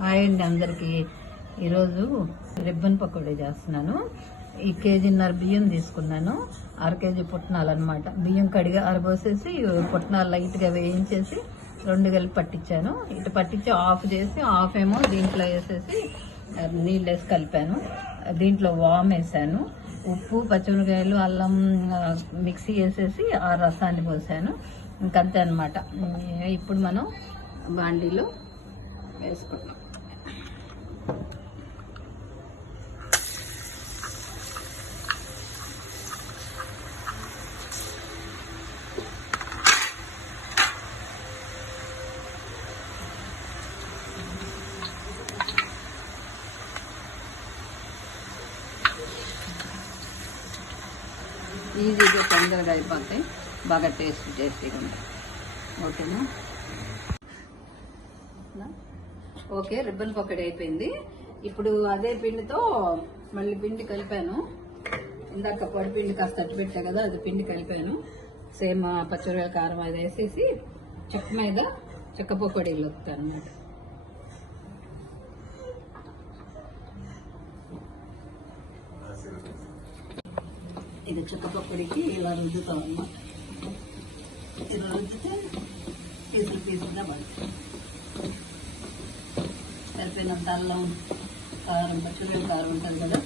Hi అండి అందరికి. ఈరోజు రిబ్బన్ పకోడీ చేస్తున్నాను. ఈ కేజీన్నర బియ్యం తీసుకున్నాను, 1/2 కేజీ పుట్నాలు అనమాట. బియ్యం కడిగా ఆరబోసేసి పుట్నాలు లైట్గా వేయించేసి 2 కలిపి పట్టించాను. ఇటు పట్టించి ఆఫ్ చేసి హాఫ్ ఏమో దీంట్లో వేసేసి నీళ్ళు వేసి కలిపాను. దీంట్లో వామ్ వేసాను, ఉప్పు, పచ్చిమిరకాయలు, అల్లం మిక్సీ వేసేసి ఆ రసాన్ని పోసాను. ఇంకంతే అనమాట. ఇప్పుడు మనం బాండీలో వేసుకుంటాం. ఈజీగా తొందరగా అయిపోతాయి, బాగా టేస్టీగా ఉంటాయి. ఓకేనా? ఓకే, రిబ్బన్ పకోడీ అయిపోయింది. ఇప్పుడు అదే పిండితో మళ్ళీ పిండి కలిపాను. ఇందాక పొడి పిండి కాస్త తట్టు పెట్టా కదా, అది పిండి కలిపాను. సేమ్ పచ్చిమిరపకాయ కారం అది వేసేసి చెక్క మీద చెక్క పకోడీలు వస్తాను అనమాట. ఇది చెక్క పకోడీకి ఇలా రుద్దుతాం అన్నమాట. ఇలా రుద్దితే పీసులుగా పడుతుంది. సరిపోయినంత అల్లం, కారం, పచ్చిమిరపకాయ కారం ఉంటుంది కదా,